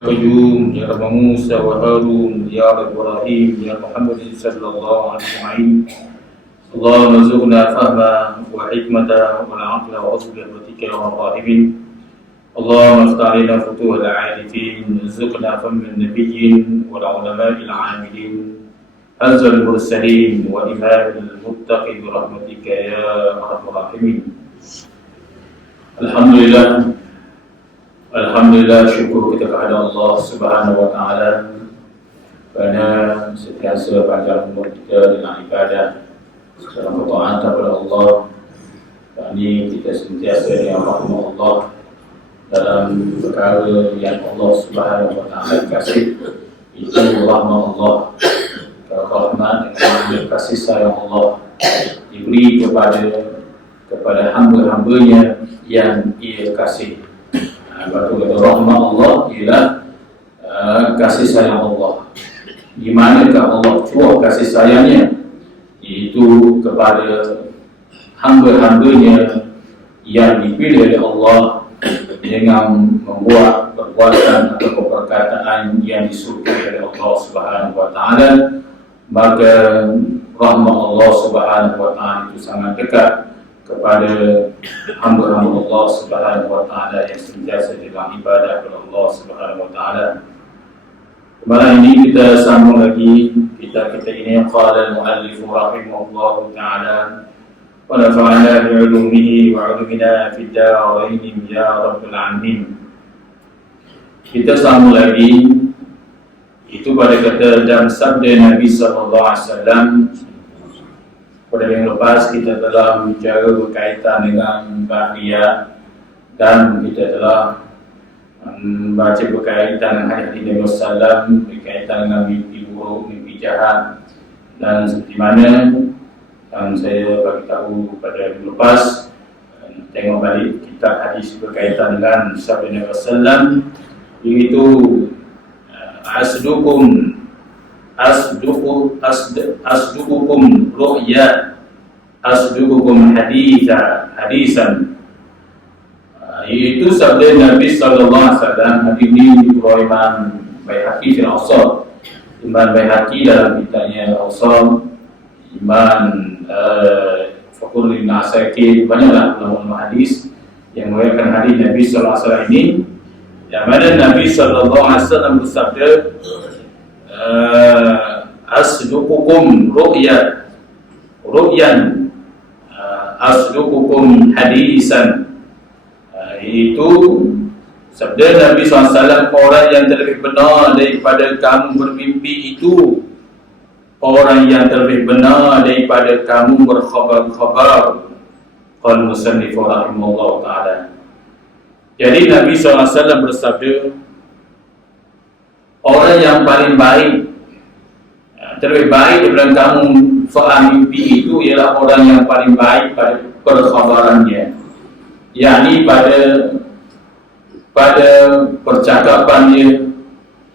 قيوم يا رب موسى وهارون يا رب إبراهيم يا محمد صلى الله عليه وسلم. اللهم ارزقنا فهما وحكمة والعقل وحسن برحمتك يا رب الراحمين. اللهم افتح علينا فتوح العارفين، ارزقنا فهم النبيين والعلماء العاملين، حفظ المرسلين وإمام المتقين برحمتك يا أرحم الراحمين. Alhamdulillah, syukur kita kepada Allah Subhanahu wa taala kerana sentiasa panjang umur kita dengan ibadah dalam taat kepada Allah. Dan ini kita sentiasa dirahmati Allah dalam perkara yang Allah Subhanahu wa taala kasih. Itu rahmat Allah, rahmat dan kasih sayang Allah diberi kepada hamba-hambanya yang Ia kasih. Batu kata rahmat Allah ialah kasih sayang Allah. Di manakah Allah curah kasih sayangnya? Itu kepada hamba-hambanya yang dipilih oleh Allah dengan membuat perbuatan atau perkataan yang disukai oleh Allah Subhanahu wa taala. Maka rahmat Allah Subhanahu wa taala itu sangat dekat kepada hamba-hamba Allah Subhanahu wa taala yang sentiasa dalam ibadah kepada Allah Subhanahu wa taala. Malam ini kita sambung lagi kitab kita ini. Qala al-muallif rahimahullah taala wa nafa'ana bi 'ulumihi wa 'ulumina fid darain ya rabbal alamin. Kita sambung lagi itu pada kata dan sabda Nabi sallallahu alaihi wasallam. Pada yang lepas kita telah bicara berkaitan dengan bahaya dan kita telah membaca berkaitan dengan hadis Nabi SAW berkaitan dengan mimpi buruk, mimpi jahat, dan seperti mana saya bagi tahu pada yang lepas tengok balik kitab hadis berkaitan dengan sabda Nabi SAW, iaitu asduqukum ru'ya asduqukum hadisan. Itu sabda Nabi sallallahu alaihi wasallam. Hadis ini diriwayatkan Baihaqi fil Awsat, Imam Baihaqi dalam kitabnya Awsat, Imam Fakhur bin Asakir, banyaklah ulama hadis yang meriwayatkan hadis Nabi sallallahu alaihi wasallam ini, yang mana Nabi sallallahu alaihi wasallam bersabda asduqukum ru'yan asduqukum hadisan. Itu sabda Nabi SAW, orang yang terlebih benar daripada kamu bermimpi itu orang yang terlebih benar daripada kamu berkhabar-khabar. Qala musannif rahimahullah ta'ala. Jadi Nabi SAW bersabda, orang yang paling baik, terlebih baik daripada kamu faham mimpi itu ialah orang yang paling baik pada perkhabarannya, yakni pada percakapannya,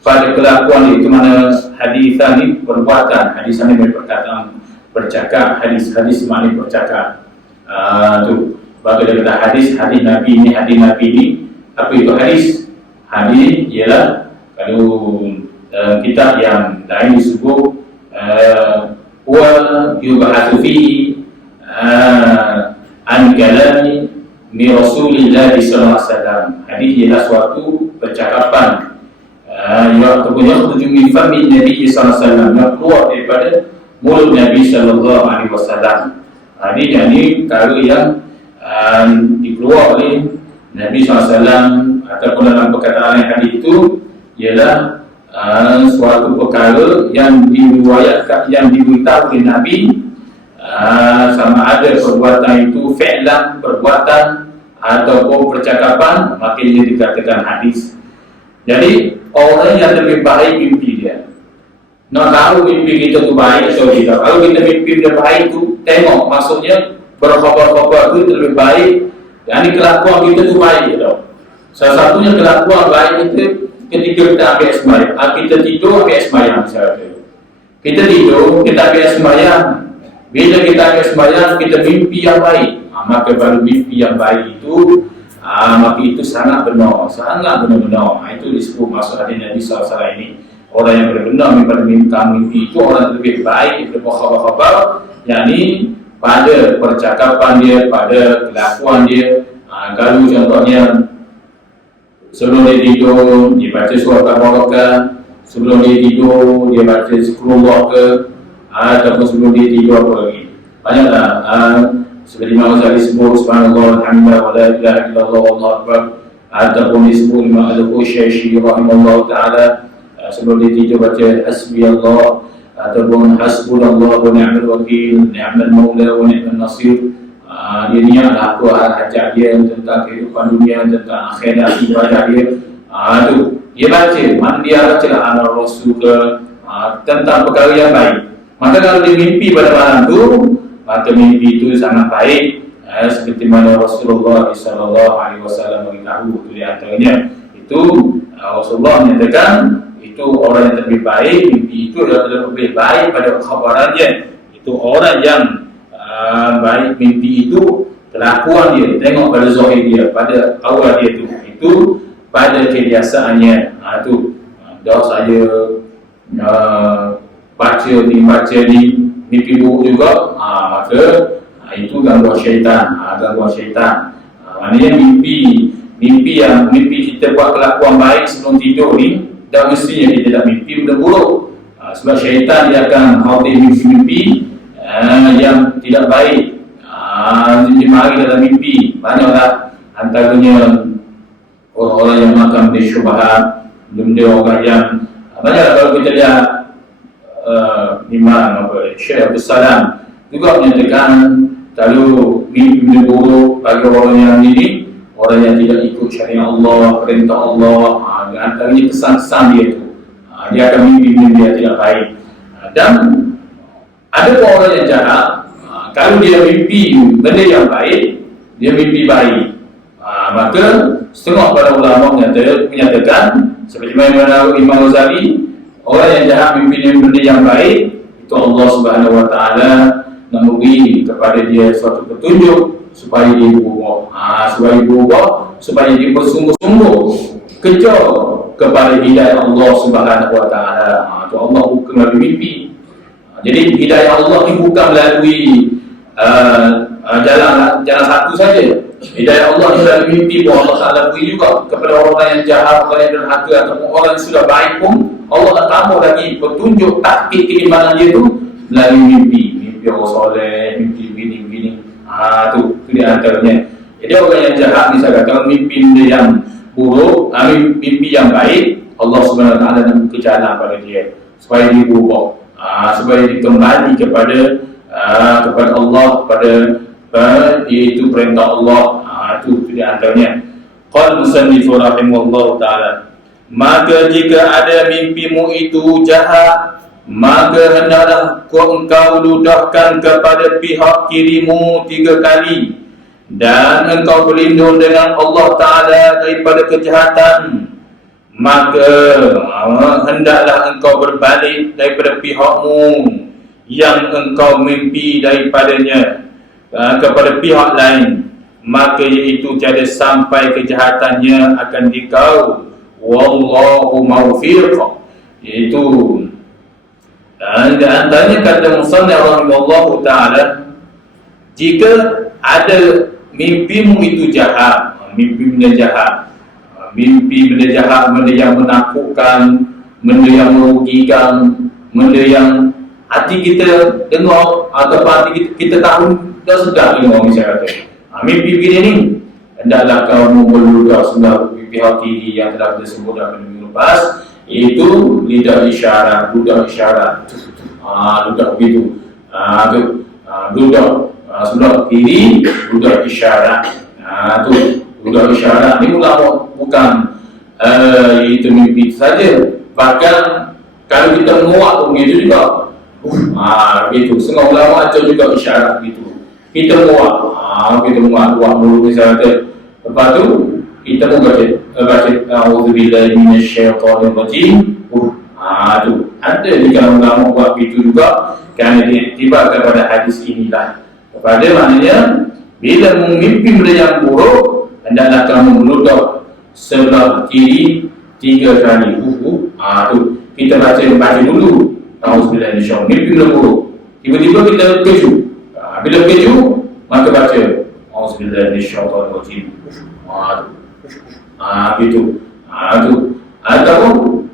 pada kelakuan. Itu mana hadisan ini perbuatan, hadisan ini perkataan, bercakap, hadis makna bercakap. Tu bagi daripada hadis Nabi ini, apa itu hadis? Hadis ialah, kalau kitab yang lain disebut wa yub'atsu fihi an kalami min Rasulillah sallallahu alaihi wasallam. Hadis ialah suatu percakapan yang tertuju min fami Nabi sallallahu alaihi wasallam, yang keluar daripada mulut Nabi sallallahu alaihi wasallam. Hadis ini perkara yang dikeluar oleh Nabi sallallahu alaihi wasallam, ataupun dalam perkataan hadis itu ialah suatu perkara yang diriwayatkan, yang diberitahu oleh Nabi, sama ada perbuatan itu fi'lan, perbuatan ataupun percakapan, maka ia dikatakan hadis. Jadi orang yang lebih baik mimpi dia, nak tahu mimpi kita tu baik atau tidak. Kalau kita mimpi dia baik tu, tengok maksudnya berkhabar-khabar itu lebih baik, yakni kelakuan kita tu baik tau. Salah satunya kelakuan baik kita ketika kita ambil sembahyang. Kita tidur ambil sembahyang misalnya. Kita tidur, kita ambil sembahyang. Bila kita ambil sembahyang, kita mimpi yang baik. Maka baru mimpi yang baik itu maka itu sangat benar, sangat benar-benar. Itu disebut maksud hadis Nabi SAW ini. Orang yang benar-benar mimpi itu orang yang lebih baik daripada khabar-khabar, yakni pada percakapan dia, pada kelakuan dia. Kalau contohnya sebelum dia tidur, dia baca surah Al-Baqarah, sebelum dia tidur, dia baca zikrullah ke, ataupun sebelum dia tidur apa lagi. Banyaklah. Seperti Imam Ghazali sebut subhanallah alhamdulillah wa la ilaha illallah wallahu akbar, ataupun disebut Imam Al-Qushairi rahimahullah ta'ala sebelum dia tidur baca hasbi Allah, ataupun hasbunallah wa ni'mal wakil, ni'mal maula wa ni'mal nasir. Dia niatlah apa hajat dia tentang kehidupan dunia, tentang akhirat, ibadah dia. Tu dia baca, mana dia baca lah amal rasul ke, tentang perkara yang baik. Maka kalau dia mimpi pada malam tu, maka mimpi itu sangat baik. Seperti mana Rasulullah SAW beritahu, itu di antaranya itu Rasulullah menyatakan itu orang yang lebih baik, mimpi itu adalah lebih baik pada khabarannya. Itu orang yang baik mimpi itu, kelakuan dia, tengok pada zahir dia, pada awal dia tu, itu pada kebiasaannya. Tu dah saya baca di mimpi buruk juga, maka itu gangguan syaitan. Maknanya mimpi kita buat kelakuan baik sebelum tidur ni, dah mestinya kita tak mimpi benda buruk. Sebab syaitan dia akan khawatir mimpi-mimpi yang tidak baik. Dia mari dalam mimpi. Banyaklah antaranya orang-orang yang makan benda syubhat, benda orang yang banyak. Kalau kita lihat Imam Syekh Abdul Salam juga menyatakan kalau mimpi benda buruk bagi orang yang ini, orang yang tidak ikut syariat Allah, perintah Allah, antaranya kesan-kesan dia tu, dia akan mimpi benda yang tidak baik. Dan ada orang yang jahat, kalau dia mimpi benda yang baik, dia mimpi baik, maka setengah para ulama menyatakan seperti mana Imam Ghazali, orang yang jahat mimpi benda yang baik, itu Allah Subhanahu Wa Taala memberi kepada dia suatu petunjuk supaya dia berubah, supaya dia bersungguh-sungguh kejar kepada hidayah Allah Subhanahu Wa Taala. Itu Allah bukan melalui mimpi. Jadi hidayah Allah ini bukan melalui jalan satu saja. Hidayah Allah ini melalui mimpi pun Allah Taala beri juga kepada orang yang jahat, orang yang derhaka, ataupun orang yang sudah baik pun Allah akan tambah lagi petunjuk taktik keimanan dia tu melalui mimpi orang soleh, mimpi begini. Tu di antaranya. Jadi orang yang jahat ni saya kata mimpi benda yang buruk, mimpi yang baik, Allah Subhanahu Wa Taala nak buka jalan pada dia supaya dia berubah, supaya dia kembali kepada Allah, kepada iaitu perintah Allah. Itu di antaranya. Qala musannif rahimahullah taala, maka jika ada mimpimu itu jahat, maka hendaklah engkau ludahkan kepada pihak kirimu 3 kali, dan engkau berlindung dengan Allah Ta'ala daripada kejahatan. Maka hendaklah engkau berbalik daripada pihakmu yang engkau mimpi daripadanya kepada pihak lain, maka iaitu tiada sampai kejahatannya akan dikau. Wallahu mawfiq. Iaitu dan di antaranya kata musannif rahimahullahu ta'ala, jika ada mimpimu itu jahat, mimpi benda jahat, benda yang menakutkan, benda yang merugikan, benda yang hati kita dengar atau hati kita tahu dah sedar dengar misalnya kata, mimpi begini ni, hendaklah kamu berludah sudah pihak kiri yang telah kita sebut dalam minggu lepas, itu lidah isyarat, ludah isyarat. Ludah begitu. Ludah sebelah kiri, ludah isyarat. Tu ludah isyarat ni bukan itu mimpi saja. Bahkan kalau kita menguat pun begitu juga. Begitu. Setengah ulama ajar juga isyarat begitu. Kita menguat, buat mulut misalnya. Lepas tu kita pun baca a'udzubillahi minasyaitonir rajim. Tu ada di kalangan ulama buat begitu juga, kerana diiktibar kepada hadis inilah. Kepada maknanya bila memimpi benda yang buruk, hendaklah kamu meludok sebelah kiri 3 kali. Tu kita baca dulu. Auzubillahi minasyaitonir rajim. Mimpi bila buruk, tiba-tiba kita keju. Bila keju, maka baca Auzubillahi minasyaitonir rajim. Gitu. Tu. Ataupun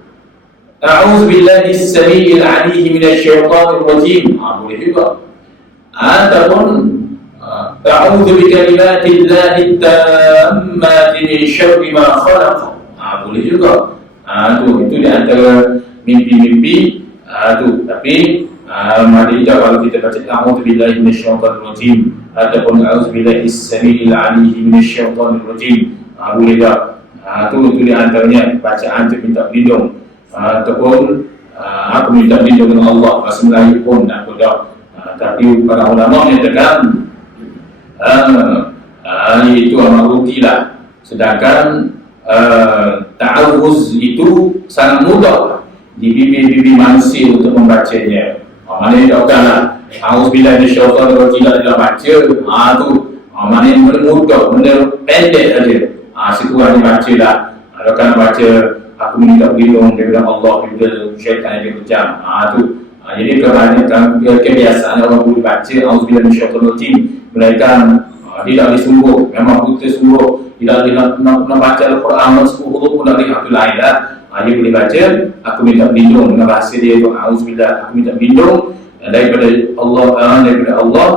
A'udzubillahi as-sami'il 'alim minasyaitonir rajim. Boleh juga. Ataupun A'udzu bikalimatillahi tammati min syarri ma khalaq. Boleh juga. Itu di antara mimpi-mimpi tapi ada juga kalau kita baca A'udzubillahi minasyaitonir rajim ataupun A'udzubillahi as-sami'il 'alim minasyaitonir rajim. Boleh tak? Itu di antaranya bacaan untuk minta berlindung. Ataupun aku minta berlindung dengan Allah. Bahasa Melayu pun tak boleh. Tapi para ulama menyatakan itu amat rugilah. Sedangkan ta'awuz itu sangat mudah di bibir-bibir manusia untuk membacanya. Maknanya takkanlah A'udzubillahi minasyaitonir rajim dalam baca. Maknanya mudah, benda pendek saja. Situ hanya baca lah. Kalau kan baca aku minta berlindung daripada Allah daripada syaitan yang kejam. Jadi kebanyakan kebiasaan orang boleh baca A'udzubillahi minasyaitonir rajim, melainkan tidak disungguh, memang buta sungguh, tidak nak baca Al-Quran 10 huruf pun dari hati lain lah. Dia boleh baca aku minta berlindung dengan bahasa dia tu, A'udzubillah, aku minta berlindung daripada Allah,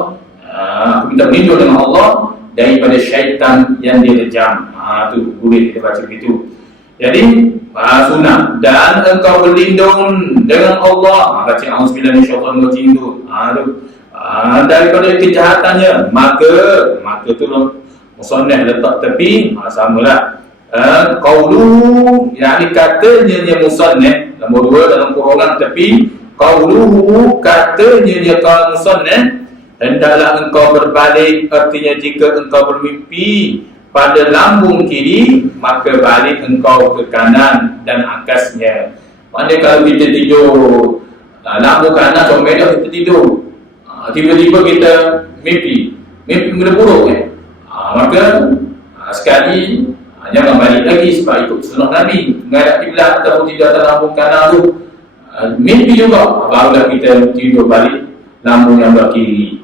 aku minta berlindung dengan Allah daripada syaitan yang dia kejam. Tu boleh kita baca begitu. Jadi sunnah, dan engkau berlindung dengan Allah, baca A'udzubillahi minasyaitonir rajim tu. Daripada kejahatannya, maka tu musannaf letak tepi, samalah. Qauluhu, yakni katanya dia musannaf, nombor 2 dalam kurungan tepi. Qauluhu, katanya dia kalau musannaf, hendaklah engkau berbalik, artinya jika engkau bermimpi pada lambung kiri, maka balik engkau ke kanan dan akasnya. Maksudnya kalau kita tidur lambung kanan comel kita tidur, tiba-tiba kita mimpi benda buruk maka sekali jangan balik lagi sebab ikut sunnah Nabi menghadap kiblat ataupun tidak atas lambung kanan tu. Mimpi juga barulah kita tidur balik lambung yang belah kiri.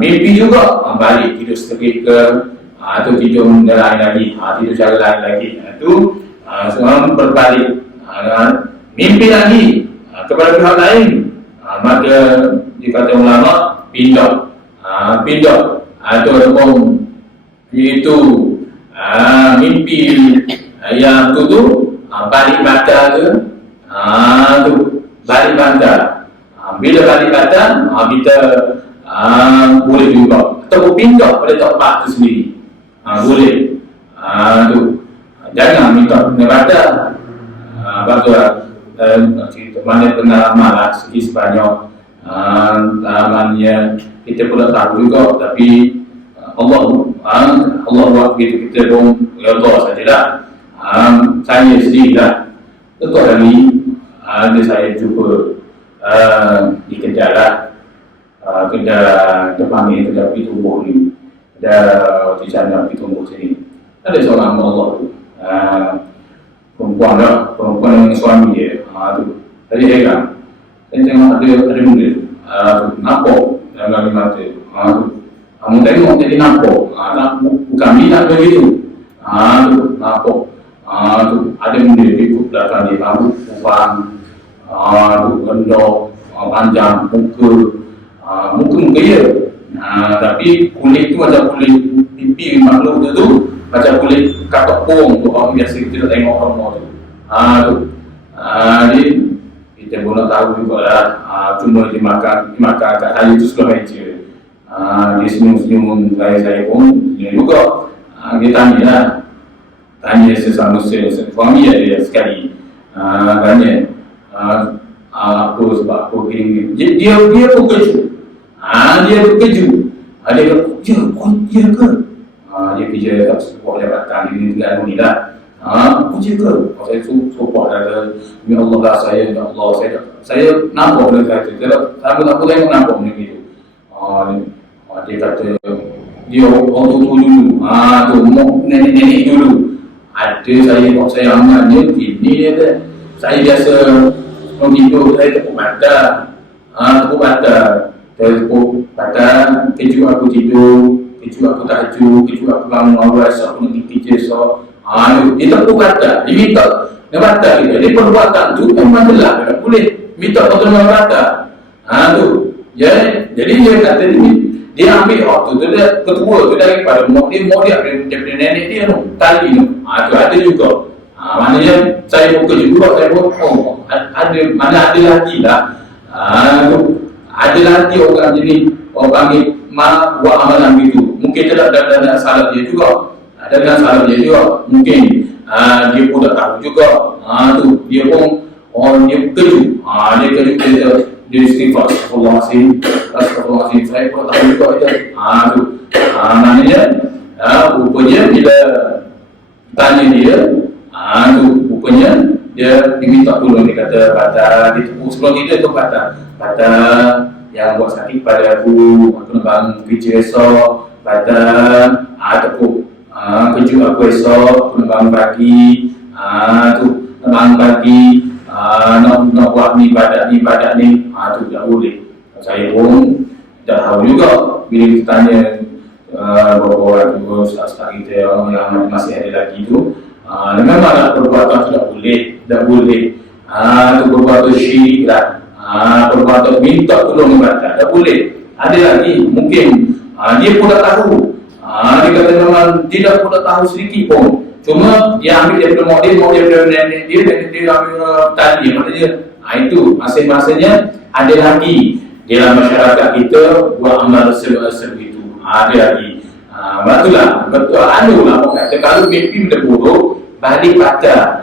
Mimpi juga balik tidur seketika atau tidur lain lagi, tidur cara lain lagi. Itu semua berbalik. Mimpi lagi kepada pihak lain, maka dikata ulama pindah ataupun itu mimpi yang tu balik batal ke, tu balik batal. Bila balik batal, kita boleh juga ataupun pindah pada tempat tu sendiri. Boleh. Tu jangan minta batal. Cerita mana pengalaman lah segi sebanyak pengalamannya kita pula tahu juga, tapi Allah buat begitu, kita pun Allah sajalah. Saya sendiri lah tentu hari ada saya jumpa di kedai lah, kedai depan ni, kedai api tumbuh ni, ada di sana api tumbuh sini, ada seorang Allah tu, perempuan dengan suami dia. Tu tadi saya kan tengok ada benda nampak dalam mata. Kamu tengok jadi nampak, bukan minat begitu. Tu nampak, tu ada benda ikut belakang dia, rambut kubang, tu gendok, panjang, muka dia. Tapi kulit tu macam kulit pipi makhluk tu macam kulit katok pong tu, orang biasa kita tengok orang tu. Jadi kita pun nak tahu juga lah. Cuma dia makan kat hari tu sebelah meja. Dia senyum-senyum, saya pun juga. Dia tanya sesama suami dia sekali. Tanya apa sebab apa gini. Dia pun keju. Dia terkejut. Dia kata, ya ke? Dia kerja kat sebuah jabatan di negara ni lah. Kerja ke? Saya suruh ada, ya Allah lah saya nampak benda kata. Saya tak boleh nampak benda itu. Dia kata, dia orang tua dulu, tu nenek-nenek dulu. Ada saya amatnya ini dia. Saya biasa orang hidup saya tepuk mata, tepuk mata, keju aku tidur, keju aku tahajud, keju aku bangun awal, aku nak pergi kerja so. Dia tepuk mata, dia minta mata kita. Jadi perbuatan tu memang gelap, tak boleh minta pertolongan mata. Tu. Jadi dia kata dia ambil waktu tu dia ketua tu daripada mak dia daripada nenek dia tu tali tu. Tu ada juga. Maknanya saya buka juga, saya buka ada mana ada lagi lah. Ada lagi orang jenis orang panggil buat amalan itu. Mungkin dia ada salah dia juga. Ada salah dia juga. Mungkin dia pun tak tahu juga. Tu dia pun orang dia keju. Dia keju dia istighfar, astagfirullahaladzim, saya pun tahu juga itu. Tu. Maknanya rupanya bila tanya dia, tu rupanya dia diminta tolong, dia kata kata dia tepuk sebelum tidur tu kata yang buat sakit pada aku nak bangun kerja esok, kata tepuk kerja aku esok, aku nak bangun pagi, tu nak bangun pagi, nak buat ni ibadat ni, tu tak boleh. Saya pun tak tahu juga bila kita tanya beberapa orang tu, ustaz-ustaz kita yang masih ada lagi tu, memanglah perbuatan tu tak boleh. Tu perbuatan syirik lah, perbuatan minta tolong ibadat tak boleh. Ada lagi mungkin dia pun tak tahu, dia kata memang tidak pun tak tahu sedikit pun. Cuma dia ambil daripada mak dia daripada nenek dia ambil tadi. Maknanya itu masing-masingnya ada lagi dalam masyarakat kita buat amal serba itu. Ada lagi. Betul lah orang kata kalau mimpi benda buruk balik patah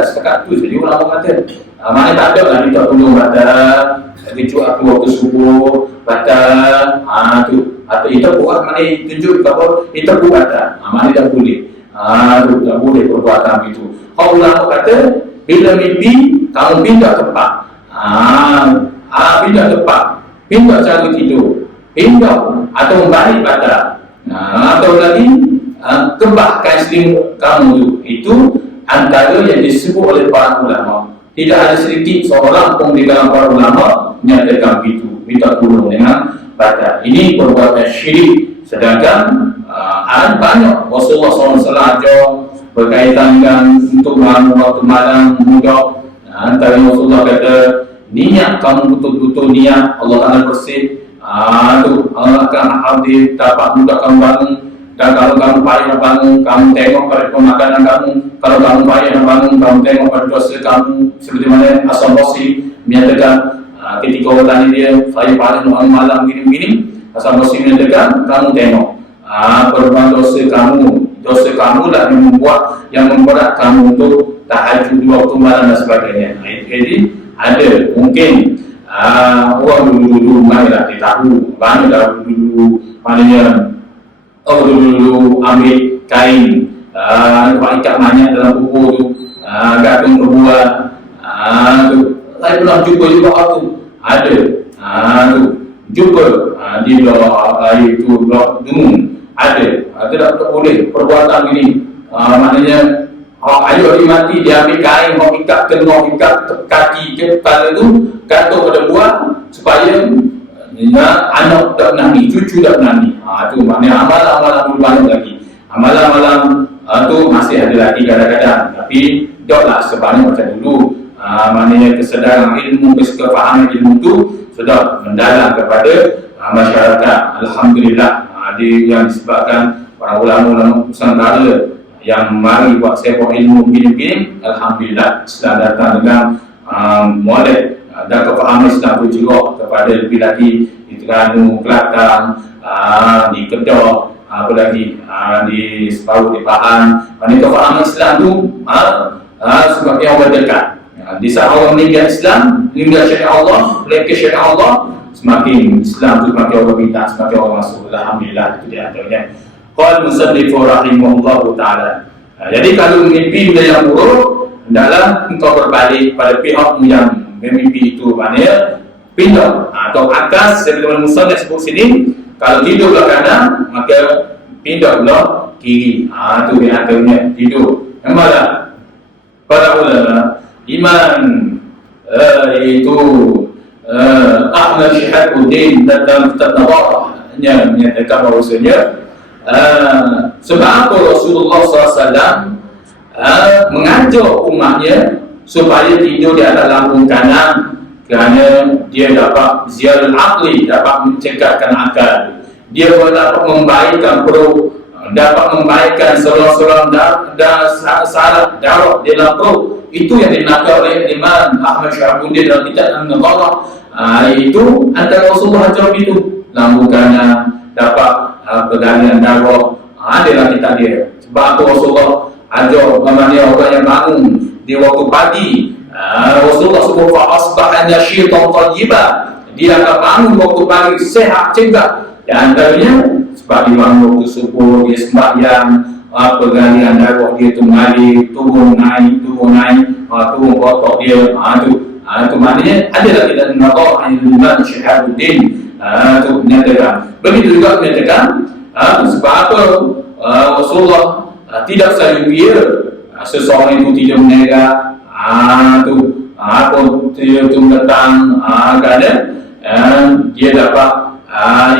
setakat tu saja orang kata. Mana tak ada lah minta tolong patah, kecuali aku waktu subuh patah, tu atau itu buat mana tunjuk apa itu buat patah, mana tak boleh. Tak boleh perbuatan itu. Kalau ulama kata bila mimpi kamu pindah tempat, pindah cara tidur, pindah atau balik pada, atau lagi kebahkan selimut kamu itu antara yang disebut oleh para ulama. Tidak ada sedikit seorang pun di dalam para ulama menyatakan itu minta tolong dengan pada. Ini perbuatan syirik. Sedangkan banyak Rasulullah SAW ajar berkaitan dengan untuk bangun waktu malam muda. Antara Rasulullah kata niat kamu betul-betul niat Allah Ta'ala bersih, tu Allah akan hadir dapat mudah kamu bangun. Dan kalau kamu payah nak bangun, kamu tengok pada pemakanan kamu. Kalau kamu payah nak bangun, kamu tengok pada dosa kamu. Seperti mana Hasan Basri menyatakan ketika orang tanya dia, saya payah nak bangun malam gini-gini, Hasan Basri menyatakan kamu tengok perbuatan dosa kamu lah yang membuat kamu untuk tahajud di waktu malam dan sebagainya. Jadi ada mungkin orang dulu marilah dia tahu mana dah dulu maknanya dulu ambil kain buat ikat banyak dalam buku tu, gantung berbuat tu. Saya pernah jumpa juga tu ada tu jumpa di blok air tu blok gunung ada tak boleh perbuatan ini. Maknanya ayuh dia mati dia ambil kain mau ikat tengah ikat kaki ke kepala tu gantung pada buah supaya anak tak menangis, cucu tak menangis. Tu maknanya amalan-amalan banyak lagi. Amalan-amalan tu masih ada lagi kadang-kadang, tapi janganlah sebanyak macam dulu. Maknanya kesedaran ilmu, kefahaman ilmu tu sudah mendalam kepada masyarakat. Alhamdulillah, yang disebabkan para ulama-ulama Nusantara yang mari buat sebuah ilmu begini-begini. Alhamdulillah, Islam datang dengan molek dan kefahaman Islam itu juga kepada lebih lagi di Terengganu, Kelantan, di Kedah, apa lagi di Sepau, di Pahang. Kefahaman Islam itu sebabnya orang dekat. Di saat orang meninggal Islam, meninggal syariat Allah, mereka syariat Allah, semakin Islam itu semakin orang minta, semakin orang masuk. Alhamdulillah, itu dia antaranya. Qal musannifu rahimahullahu ta'ala. Jadi kalau mimpi benda yang buruk, hendaklah engkau berbalik pada pihak yang memimpi itu, maknanya pindah atau atas. Seperti musannif sebut sini, Kalau tidur belah kanan, maka pindah belah kiri. Itu di antaranya tidur. Memanglah para ulama iman itu Ahmad Syihabuddin dalam kitab Nadarahnya menyatakan bahawasanya sebab apa Rasulullah SAW mengajar umatnya supaya tidur di atas lambung kanan, kerana dia dapat ziarah akli, dapat mencegahkan akal, dia dapat membaikkan perut, dapat membaikkan saluran-saluran saraf darah di dalam perut. Itu yang dinakal oleh Imam Ahmad Syihabuddin dalam kitab An-Nadarah. Itu antara Rasulullah ajar itu lambung kanan dapat pergalian darah. Adalah kitab dia. Sebab itu Rasulullah ajar orang yang bangun di waktu pagi. Rasulullah sebut fa'asbaha nasyitan tayyiban, dia akan bangun waktu pagi sehat cegah. Di antaranya sebab dia bangun waktu subuh, dia sembahyang, pergalian darah dia tu mengalir, turun naik, turun kotak dia. Itu maknanya adalah kita Nadarah Imam Syihabuddin itu menyatakan. Begitu juga menyatakan sebab apa Rasulullah tidak sayupia seseorang itu tidak menegak dia tu datang kerana dia dapat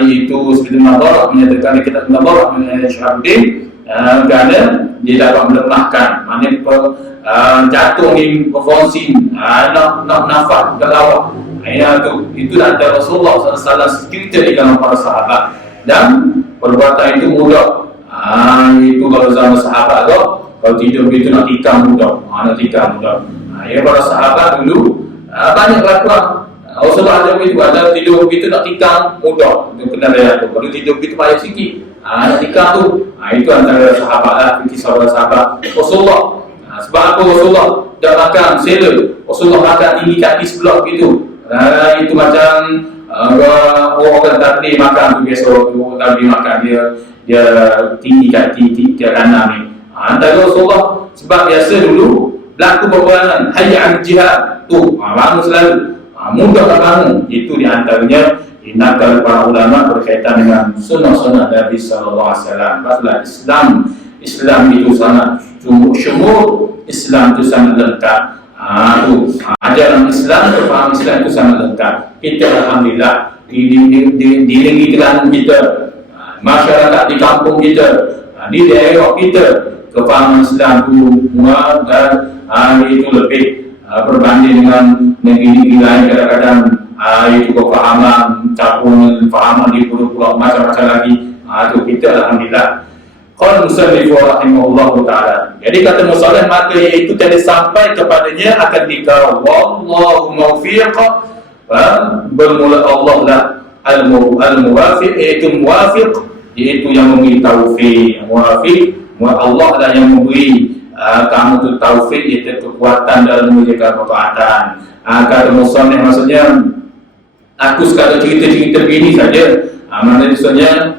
itu seperti Nadarah menyatakan kita Nadarah Imam Syihabuddin kerana dia dapat melemahkan, maknanya jatuh ni berfungsi nak nafas galawak. Itu antara Rasulullah SAW cerita di kalangan para sahabat, dan perbuatan itu mudah. Itu kalau zaman sahabat tu, kalau tidur begitu nak tikam mudah, para sahabat dulu banyak kelakuan. Rasulullah ada begitu, ada tidur begitu nak tikam mudah, itu kena lihat tu. Kalau tidur begitu payah sikit, nak tikam tu. Itu antara sahabat lah, kisah sahabat Rasulullah. Sebab apa Rasulullah dah makan sela, Rasulullah makan tinggi kaki sebelah begitu. Itu macam orang tabligh makan tu biasa, orang tabligh makan dia tinggi kaki dia kanan ni. Antara Rasulullah sebab biasa dulu berlaku peperangan, hayya al jihad tu bangun selalu, mudah tak bangun. Itu di antaranya dinakal para ulama berkaitan dengan sunnah-sunnah Nabi sallallahu alaihi wasallam. Pasal Islam itu sangat syumur, Islam itu sangat lengkap. Ajaran Islam, pemahaman Islam itu sangat lengkap. Kita alhamdulillah di negeri Terengganu kita, masyarakat di kampung kita, di daerah kita, kefahaman Islam itu muat dan itu lebih berbanding dengan negeri-negeri lain. Kadang-kadang itu kefahaman campur kefahaman di pulau-pulau macam-macam lagi. Itu kita alhamdulillah. Qala musannif rahimahullahu ta'ala. Jadi kata musannif, maka iaitu telah sampai kepadanya akan dikau wallahu mawfiq, bermula Allah lah al-muwafiq, iaitu muwafiq, iaitu yang memberi taufik. Muwafiq, Allah lah yang memberi kamu tu taufik, iaitu kekuatan dalam mengerjakan ketaatan. Kata musannif maksudnya aku sekadar cerita-cerita begini saja. Maksudnya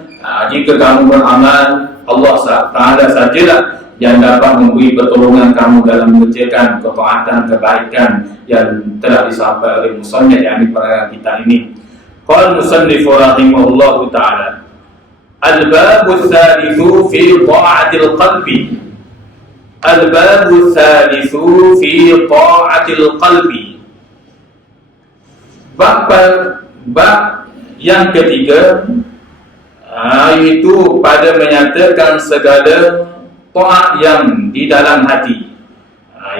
jika kamu beramal, Allah Ta'ala sajalah yang dapat memberi pertolongan kamu dalam mengerjakan ketaatan, kebaikan yang telah disampaikan oleh musannif, yang di perkara kita ini. Qala musannif rahimahullahu ta'ala, al-babu tsalitsu fi ta'atil qalbi. Al-babu tsalitsu fi ta'atil qalbi. Bab yang ketiga itu pada menyatakan segala taat yang di dalam hati.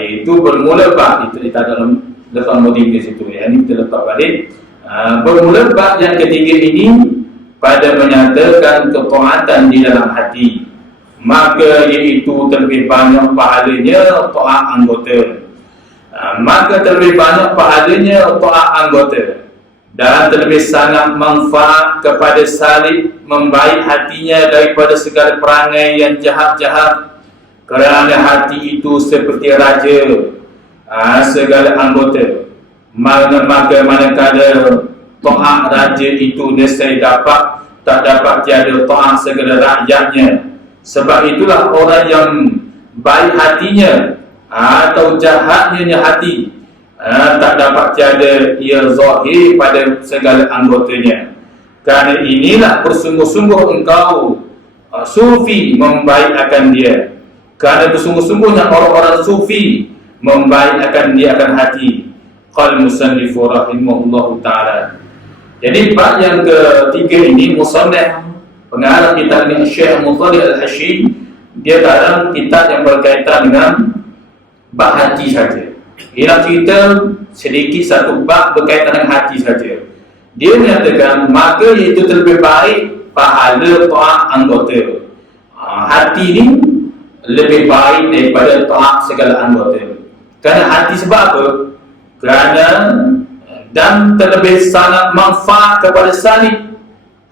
Itu bermula bab itu dalam letak motif di situ. Ini kita letak balik. Bermula bab yang ketiga ini pada menyatakan ketaatan di dalam hati, maka iaitu terlebih banyak pahalanya taat anggota. Maka terlebih banyak pahalanya taat anggota, dan terlebih sangat manfaat kepada salib membaik hatinya daripada segala perangai yang jahat-jahat, kerana hati itu seperti raja segala anggota. Maka manakala taat raja itu nescaya tak dapat tiada taat segala rakyatnya. Sebab itulah orang yang baik hatinya atau jahatnya hati tak dapat tiada ia zahir pada segala anggotanya. Karena inilah bersungguh-sungguh engkau sufi membaik akan dia. Karena bersungguh-sungguhnya orang-orang sufi membaik akan dia akan hati. Qal musannifu rahimahullahu ta'ala. Jadi bab yang ketiga ini musannif pengarang kitab ini Syekh Muttalib Al-Hashim, dia dalam kitab yang berkaitan dengan bab hati saja. Dia nak cerita sedikit satu bab berkaitan dengan hati saja. Dia menyatakan maka itu terlebih baik pahala taat anggota. Hati ini lebih baik daripada taat segala anggota. Kerana hati sebab apa? Kerana dan terlebih sangat manfaat kepada salib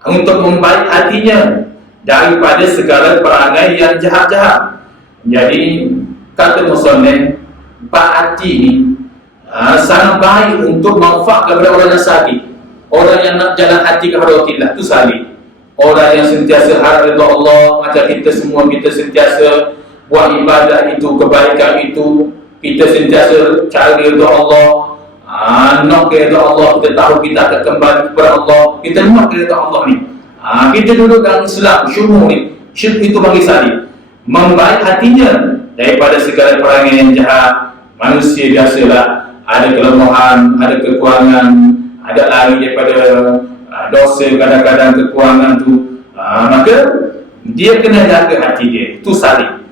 untuk membaik hatinya daripada segala perangai yang jahat-jahat. Jadi kata musannif, bab hati ini sangat baik untuk manfaat kepada orang yang sakit, orang yang nak jalan hati kepada Allah, itu salib. Orang yang sentiasa harap ridha Allah, macam kita semua, kita sentiasa buat ibadah itu, kebaikan itu, kita sentiasa cari ridha Allah. Nak kepada Allah, kita tahu kita akan kembali kepada Allah, kita nak kepada Allah ni. Kita duduk dalam Islam, syuruh ni, syirk itu bagi salib, membaik hatinya daripada segala perangai yang jahat. Manusia biasalah, ada kelemahan, ada kekurangan, ada lari daripada dosa, kadang-kadang kekurangan tu. Maka dia kena jaga hati dia, itu salib.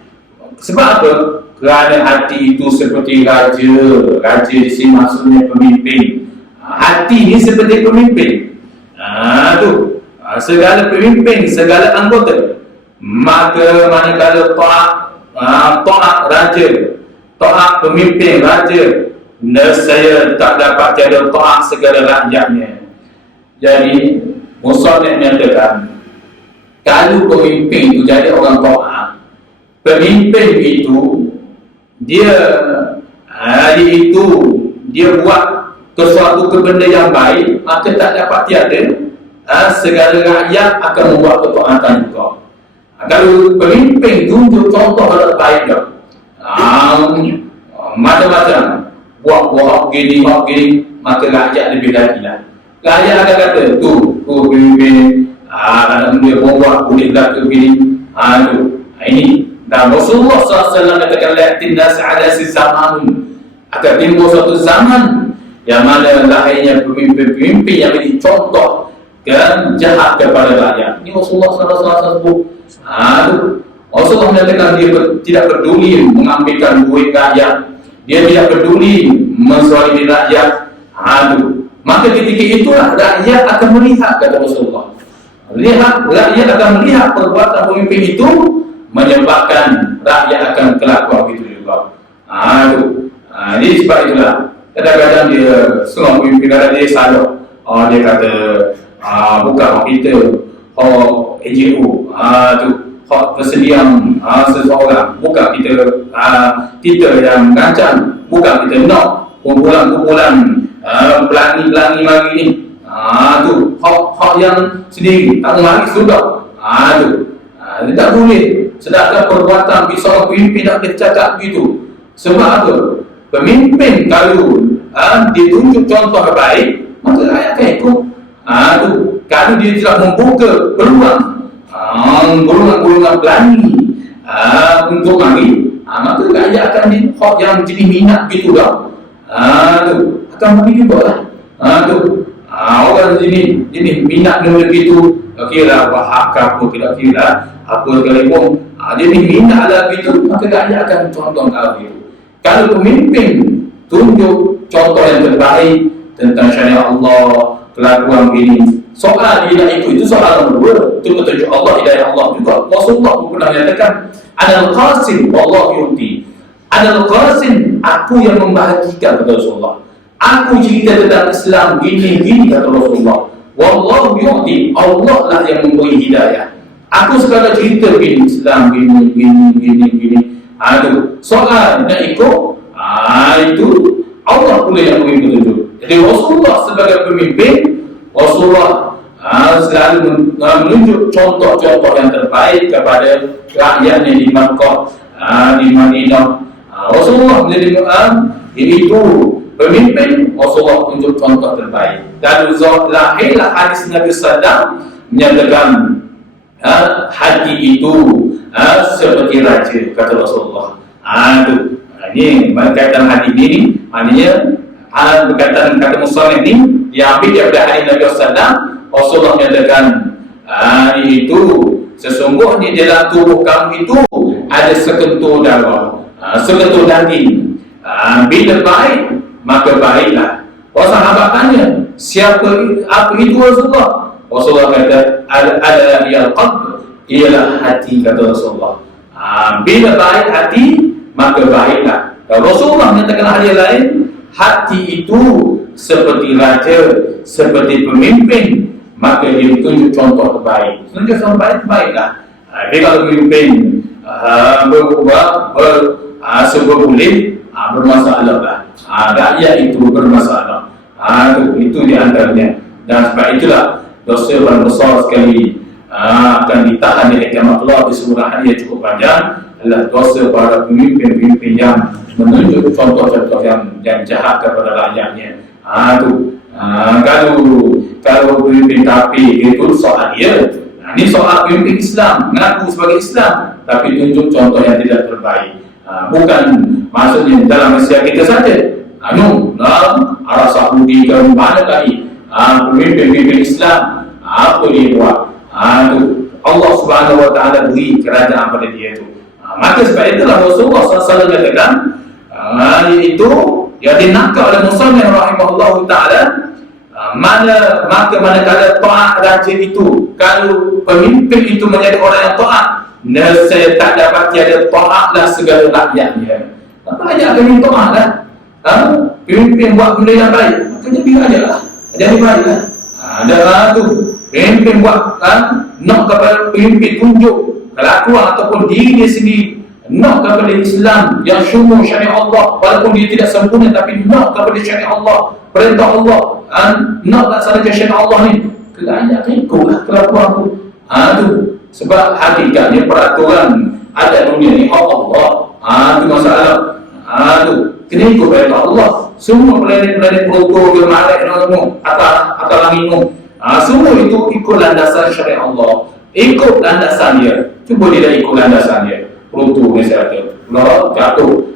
Sebab apa? Kerana hati itu seperti raja. Raja di sini maksudnya pemimpin. Hati ini seperti pemimpin. Tu segala pemimpin, segala anggota. Maka manakala taat raja, taat pemimpin raja, nescaya tak dapat jadi taat segala rakyatnya. Jadi musannif menyatakan kalau pemimpin itu jadi orang taat, pemimpin itu dia buat sesuatu benda yang baik, maka tak dapat tiada segala rakyat akan membuat ketaatan juga. Kalau pemimpin tunjuk contoh yang baik dah, macam-macam buat gini, maka rakyat lebih lagi lah. Rakyat akan kata tu pemimpin kalau dia buat boleh berlaku begini, ini. Dan Rasulullah SAW katakan la'atin nasi ala si zaman, akan timbul suatu zaman yang mana lahirnya pemimpin-pemimpin yang menjadi contoh dan jahat kepada rakyat. Ini Rasulullah SAW sebut. Rasulullah menyatakan dia tidak peduli mengambilkan duit rakyat, dia tidak peduli menzalimi rakyat. Maka ketika itulah rakyat akan melihat, kata Rasulullah, rakyat akan melihat perbuatan pemimpin itu menyebabkan rakyat akan kelakuan begitu juga. Ini sebab itulah kadang-kadang dia semua pemimpin dia salah. Dia kata bukan hak kita, hak NGO, tu hak persediaan seseorang, bukan kita yang rancang, bukan kita nak kumpulan pelangi mari ni. Tu hak yang sendiri tak mari sudah. Tak boleh. Sedangkan perbuatan seorang pemimpin tak boleh cakap begitu. Sebab apa? Pemimpin kalau ditunjuk contoh baik, maka rakyat akan ikut. Kalau dia tidak membuka peluang golongan pelangi untuk mari, maka rakyat akan hak yang jadi minat begitu dah. Akan mari juga lah. Orang jadi minat dengan begitu, kira hak apa, kira apa sekalipun, jadi minatlah begitu, maka rakyat akan contoh kalau begitu. Kalau pemimpin tunjuk contoh yang terbaik tentang syariat Allah, kelakuan ini, soal dia nak ikut itu soal nombor dua, itu petunjuk Allah, hidayah Allah juga. Rasulullah pun pernah menyatakan, Anal Qasim Allah yu'ti, Anal Qasim, aku yang membahagikan, kata Rasulullah. Aku cerita tentang Islam gini, kata Rasulullah. Wallahu yu'ti, Allah lah yang memberi hidayah. Aku sekadar cerita begini, Islam gini. Soal nak ikut, itu Allah pula yang beri petunjuk. Jadi Rasulullah sebagai pemimpin, Rasulullah selalu menunjuk contoh-contoh yang terbaik kepada rakyatnya di Makkah, di Madinah. Rasulullah menjadi itu pemimpin, Rasulullah tunjuk contoh terbaik. Dan lahirlah hadis Nabi Sallam menyatakan hati itu seperti raja, kata Rasulullah. Ini berkaitan hadis ini, maknanya berkaitan kata Muslim ini diambil daripada hadis Nabi Sallam. Rasulullah menyatakan itu sesungguhnya dalam tubuh kamu itu ada sekentul darah, sekentul daging. Bila baik maka baiklah. Sahabat tanya, apa itu Rasulullah? Rasulullah kata adalah yang qalb, ialah hati, kata Rasulullah. Bila baik hati maka baiklah. Rasulullah menyatakan hadis lain, hati itu seperti raja, seperti pemimpin, maka dia tunjuk contoh terbaik. Tunjuk contoh terbaik, baiklah. Dia kalau pemimpin berubah, berboleh, bermasalah lah. Rakyat itu bermasalah. Itu di antaranya. Dan sebab itulah dosa yang besar sekali akan ditahan oleh kiamat Allah di surah yang cukup panjang adalah dosa para pemimpin-pemimpin yang menunjuk contoh-contoh yang jahat kepada rakyatnya. Kalau pemimpin kafir itu soal dia. Ini soal pemimpin Islam, mengaku sebagai Islam, tapi tunjuk contoh yang tidak terbaik. Bukan maksudnya dalam masyarakat kita saja. Arab Saudi ke mana kali pemimpin-pemimpin Islam apa dia buat? Allah Subhanahu Wa Taala beri kerajaan pada dia itu. Maka sebab itulah Rasulullah SAW katakan itu yang dinakal oleh Muslim rahimahullah taala, manakala taat raja itu, kalau pemimpin itu menjadi orang yang taat, saya tak dapat tiada taatlah segala rakyatnya. Rakyat akan taatlah. Pemimpin buat benda yang baik, maka jadi raja, jadi baiklah. Ada tu pemimpin buat nak kepada pemimpin tunjuk kelakuan ataupun diri dia sendiri nak kepada Islam yang syumul syariat Allah, walaupun dia tidak sempurna tapi nak kepada syariat Allah, perintah Allah, nak laksanakan syariat Allah ni, kerana ikutlah kelakuan tu. Tu sebab hakikatnya peraturan ada dunia ni Allah. Tu masalah. Tu kena ikut perintah Allah. Semua planet-planet Pluto, Mars, atas langit ni, semua itu ikut landasan syariat Allah, ikut landasan dia. Cuba dia dah ikut landasan dia. Pluto misalnya, jatuh,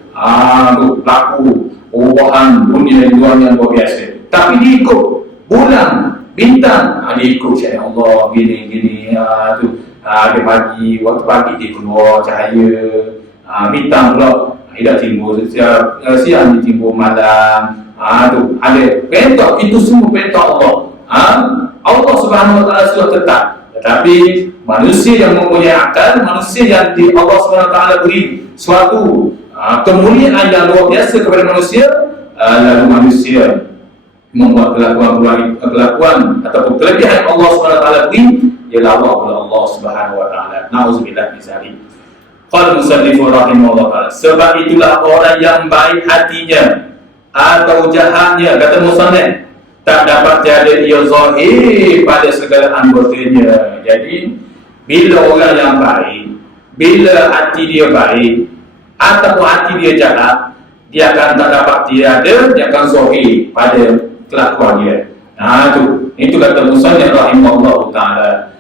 laku, perubahan dunia yang luar biasa. Tapi dia ikut bulan, bintang, dia ikut syariat Allah, gini, tu. Dia pagi, waktu pagi dia keluar cahaya, bintang pula dia timbul siang, dia timbul malam. Tu ada perintah, itu semua perintah Allah. Allah Subhanahu Wa Taala sudah tetap. Tetapi manusia yang mempunyai akal, manusia yang Allah Subhanahu Wa Taala beri suatu kemuliaan yang luar biasa kepada manusia, lalu manusia membuat kelakuan ataupun kelebihan Allah Subhanahu Wa Taala beri ialah Allah Subhanahu Wa Taala. Nauzubillah min zalik. Qala musannif rahimahullah taala, sebab itulah orang yang baik hatinya atau jahatnya, kata musannif, tak dapat tiada ia zahir pada segala anggotanya. Jadi bila orang yang baik, bila hati dia baik ataupun hati dia jahat, dia akan tak dapat tiada, dia akan zahir pada kelakuan dia. Itu kata musannif rahimahullah taala.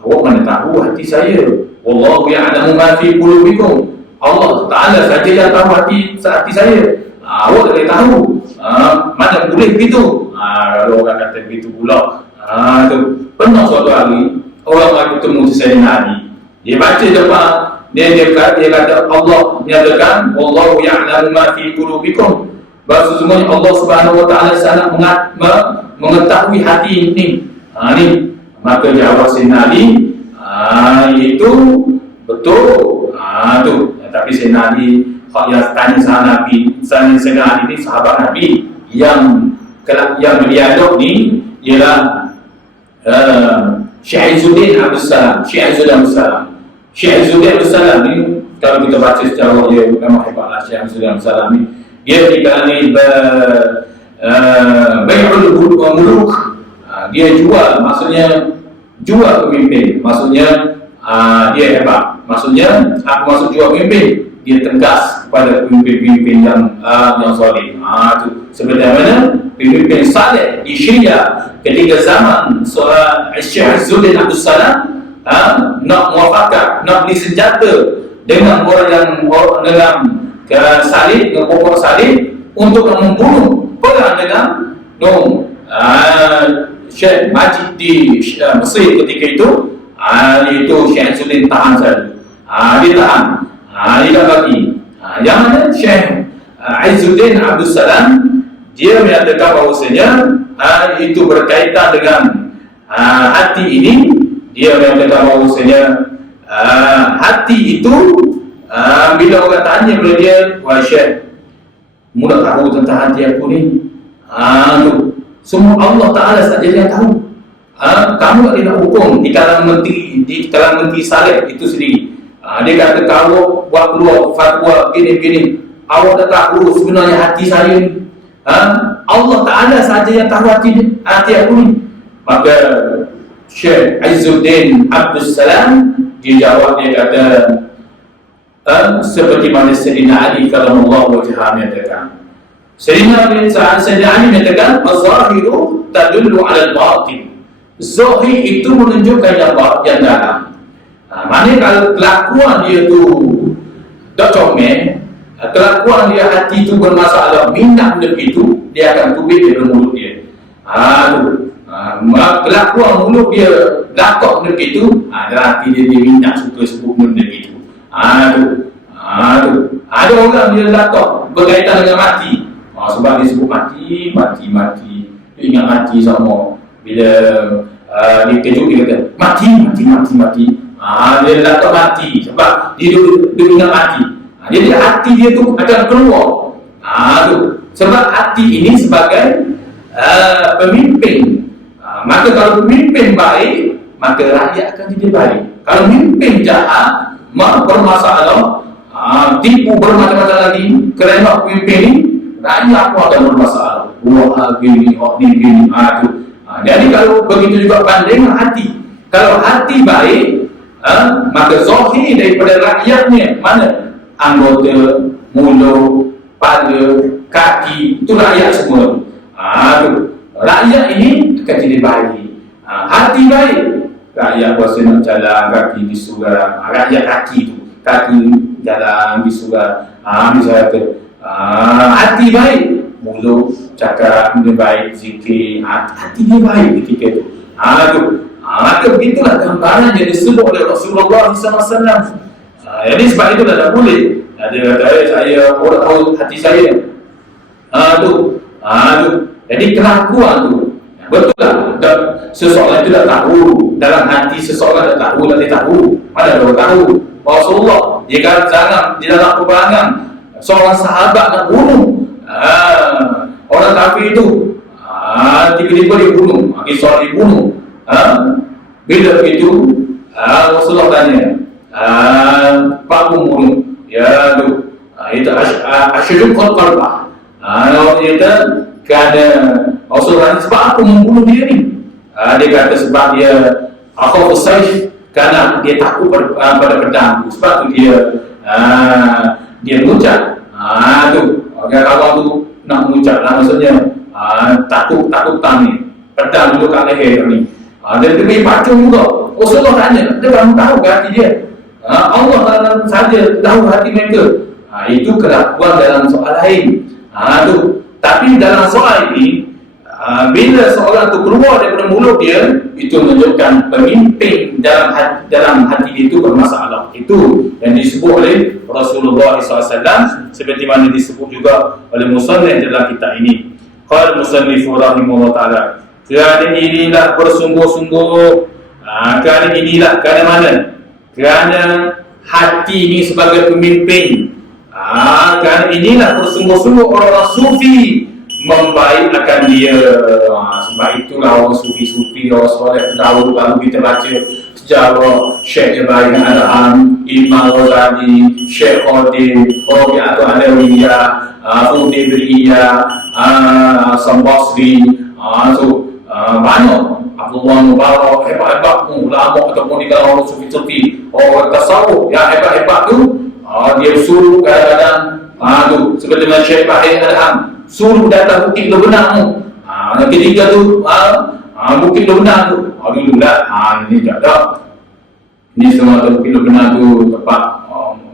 Awak mana tahu hati saya? Wallahu ya'lamu ma fi qulubikum. Allah Taala saja yang tahu hati saya. Awak tak tahu. Mana boleh begitu? Kalau orang kata begitu pula. Tu pernah suatu hari orang mari bertemu Sayyidina Ali. Dia baca depan dia kata Allah menyatakan wallahu ya'lamu ma fi qulubikum. Sesungguhnya Allah Subhanahu Wa Taala sangat mengetahui hati ini. Ni maka jawab Sayyidina Ali, itu betul. Tu tapi Sayyidina Ali yang tanya sahabat Nabi, Sayyidina Ali ni sahabat Nabi yang berdialog ni ialah Syekh Izzuddin Abdul Salam. Syekh Izzuddin Abdul Salam ni kalau kita baca secara dia memang hebatlah. Syekh Izzuddin Abdul Salam ni dia dikali bai'ul muluk. Dia jual, maksudnya jual pemimpin, maksudnya dia hebat. Maksudnya apa maksud jual pemimpin? dia tegas kepada pemimpin-pemimpin yang soleh. Itu seperti mana pemimpin saleh di Syria ketika zaman Syekh Izzuddin Abdus Salam nak muafakat, nak beli senjata dengan orang yang dengan salib, dengan pokok salib untuk membunuh perang dengan Syekh Majid di Mesir ketika itu. Itu Syekh Izzuddin tahan saja. Dia tahan. Dia tak bagi. Yang mana Syekh Izzuddin Abdus Salam dia menyatakan bahawasanya itu berkaitan dengan hati ini. Dia menyatakan bahawasanya hati itu bila orang tanya kepada dia, wahai Syekh, mula tahu tentang hati aku ni? Semua Allah Ta'ala saja yang tahu. Kamu tak nak hukum di kalangan menteri saleh itu sendiri. Dia kata kalau buat keluar fatwa gini-gini, awak tak tahu sebenarnya hati saya ni. Allah Ta'ala saja yang tahu hati aku ni. Maka Syekh Izzuddin Abdus Salam dia jawab, dia kata seperti mana Sayyidina Ali karamallahu wajhahu menyatakan. Sayyidina Ali menyatakan az-zahiru tadullu 'ala al-batin. Zahir itu menunjukkan yang dalam. Maknanya kalau kelakuan dia tu tak comel, kelakuan dia hati tu bermasalah, minat benda itu, dia akan tubik dari mulut dia. Kelakuan mulut dia lakok benda itu, dalam hati dia minat suka sebut benda itu. Ada orang dia lakok berkaitan dengan mati. Sebab dia sebut mati. Dia ingat mati sama. Bila dia kejut, dia kata mati. Dia lakok mati sebab dia ingat mati. Jadi hati dia tu akan keluar. Sebab hati ini sebagai pemimpin. Maka kalau pemimpin baik, maka rakyat akan jadi baik. Kalau pemimpin jahat, bermasalah, tipu bermacam-macam lagi, kerana pemimpin ini, rakyat pun akan bermasalah. Gini. Jadi kalau begitu juga banding hati. Kalau hati baik, maka zahir daripada rakyatnya, mana? Anggota, mulut, pada, kaki, itu rakyat semua. Rakyat ini akan jadi baik. Hati baik, rakyat kuasa nak jalan kaki di surga. Rakyat kaki tu, kaki jalan di surga. Misalnya hati baik, mulut cakap benda baik, zikir, hati dia baik ketika itu. Maka begitulah gambaran yang disebut oleh Rasulullah SAW. Jadi sebab itu tak boleh. Dia kata, saya orang tahu hati saya. Jadi kelakuan tu betul lah. Seseorang itu tak tahu, dalam hati seseorang tak tahu, dia tahu. Mana dia tahu? Rasulullah dia kata di dalam peperangan seorang sahabat nak bunuh orang kafir itu, tiba-tiba dia bunuh, kisah dia bunuh. Bila itu Rasulullah tanya, Pak bunuh, ya tu, itu asyukur qalbah. Dia kata kerana Rasulullah sebab aku membunuh dia ni. Dia kata sebab dia akhafu sayf, kerana dia takut pada pedang tu. Sebab tu dia mengucap. Kalau tu nak mengucap lah, maksudnya takut ni pedang duduk kat leher ni. Dia pergi pacung juga. Rasulullah tanya, dia kamu tahu ke hati dia? Allah saja tahu hati mereka. Itu kelakuan dalam soal lain. Tapi dalam soal ini, bila seorang itu keluar daripada mulut dia, itu menunjukkan pemimpin dalam hati dia itu bermasalah. Itu yang disebut oleh Rasulullah SAW, seperti mana disebut juga oleh musannif dalam kitab ini. Qala musannif rahimahullah ta'ala, kerana inilah bersungguh-sungguh. Kerana inilah, kerana mana? Kerana hati ini sebagai pemimpin. Kerana inilah bersungguh-sungguh orang sufi membaikkan dia. Sebab itulah orang sufi-sufi, orang soleh terdahulu, kalau kita baca sejarah Syekh Ibrahim Adham, Imam Ghazali, Syekh Qadir, Rabi'atul Alawiyah, Fudhi Biriyah, Hasan Basri, banyak Abdullah Mubarak, hebat-hebat ulama ataupun di kalangan orang sufi-sufi, orang tasawuf yang hebat-hebat tu, dia suruh kadang-kadang tu seperti mana Syekh Bahir Adham suruh datang bukit benar tu. Yang ketiga tu bukit benar tu. Dulu lah. Ini tak ada. Ini semua tu bukit benar tu tempat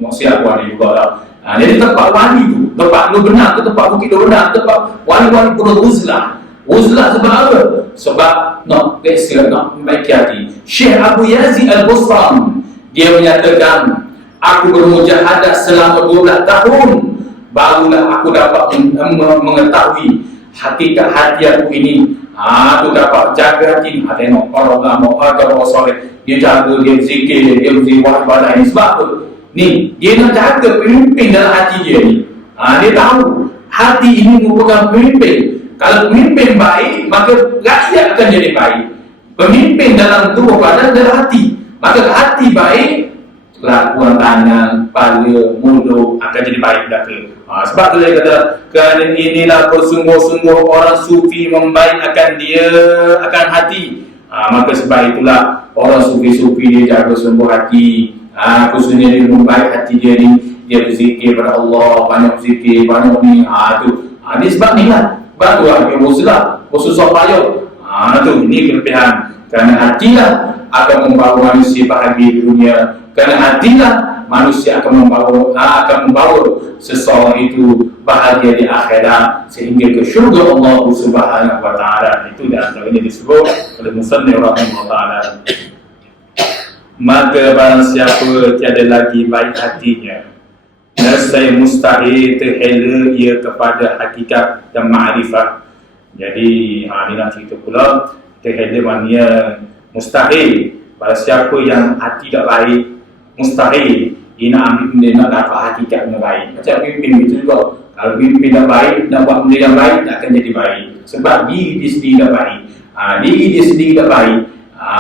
maksiat wali juga lah. Jadi tempat wali tu, tempat benar tu tempat bukit benar, tempat wali-wali pun uzlah. Uzlah sebab apa? Sebab nak kesel, nak membaiki hati. Syekh Abu Yazid Al-Bustam dia menyatakan, aku bermujahadah selama 12 tahun barulah aku dapat mengetahui hakikat hati aku ini. Aku dapat jaga hati ni. Tengok orang ulama, orang soleh, dia jaga, dia zikir, dia berziwah ibadah ni. Sebab apa? Ni, dia nak jaga pemimpin dalam hati dia ni. Dia tahu hati ini merupakan pemimpin. Kalau pemimpin baik, maka rakyat akan jadi baik. Pemimpin dalam tubuh badan adalah hati. Maka hati baik, kelakuan tangan, kepala, mulut akan jadi baik belaka. Sebab tu saya kata, kerana inilah bersungguh-sungguh orang sufi membaikkan dia akan hati. Maka sebab itulah orang sufi-sufi dia jaga sungguh hati. Khususnya dia membaik hati dia ni, dia berzikir pada Allah, banyak berzikir, banyak ni. Dia sebab ni lah. Sebab tu lah dia bersusah payah. Tu, ini kelebihan. Kerana hatilah akan membawa manusia bahagia di dunia. Kerana hatilah manusia akan membawa seseorang itu bahagia di akhirat sehingga ke syurga Allah Subhanahu wa taala. Itu di antaranya disebut oleh musannif rahimahullah taala. Maka barang siapa tiada lagi baik hatinya, nescaya mustahil terhela ia kepada hakikat dan ma'rifat. Jadi ini nak cerita pula terhela maknanya mustahil. Barang siapa yang hati tak baik, mustahil dia nak ambil benda, nak dapat hakikat yang baik. Macam pimpin itu juga. Kalau pimpin tak baik, nak buat benda yang baik, tak akan jadi baik. Sebab diri dia sendiri tak baik. Diri dia sendiri tak baik,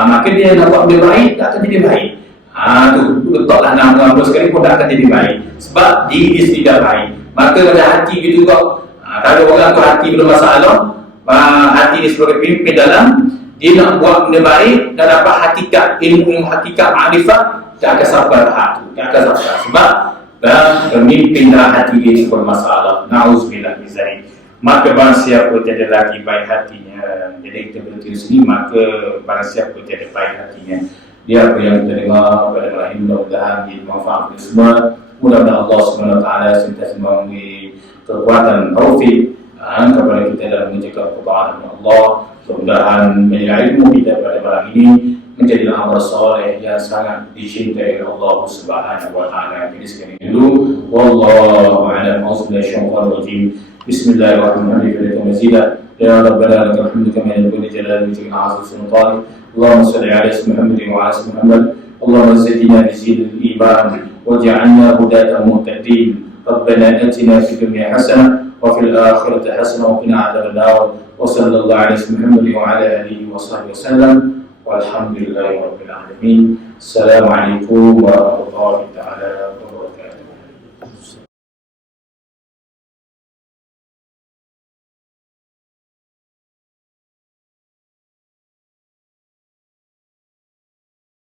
maka dia nak buat benda baik, tak akan jadi baik. Tu letaklah nama apa sekali pun tak akan jadi baik. Sebab diri dia sendiri tak baik. Maka pada hati gitu juga. Kalau orang tu hati belum masalah, hati dia sebagai pimpin dalam, dia nak buat benda baik, dan dapat hakikat, ilmu hakikat ma'rifat, tak akan sabar hati, tak akan sabar. Sebab pemimpin dalam hati dia itu bermasalah. Na'udzubillah min zalik. Maka barang siapa tiada lagi baik hatinya, jadi kita berhenti di sini, maka barang siapa tiada baik hatinya, dia apa yang kita dengar pada malam ini mudah-mudahan bermanfaat kita semua. Mudah-mudahan Allah SWT sentiasa memberi kekuatan taufik kepada kita dalam menjaga ketaatan Allah. Mudah-mudahan menjadi ilmu kita pada malam ini menjadi amal soleh yang sangat dicintai oleh Allah Subhanahu wa taala. Jadi sekali dulu, wallahu a'lam. Bismillahirrahmanirrahim. Ya Rabbana lakal hamdu kama yanbaghi li jalali wajhika al-'azim sultanik. Allahumma salli ala Muhammad wa ala Muhammad. Allahumma zayyinna bi zinil iman waj'alna hudatan muhtadin. Rabbana atina fid dunya hasanah wa fil akhirati hasanah wa qina adzabannar. Wa sallallahu ala Muhammad wa ala alihi wa sahbihi wasallam. Walhamdulillahi rabbil alamin. Assalamualaikum warahmatullahi taala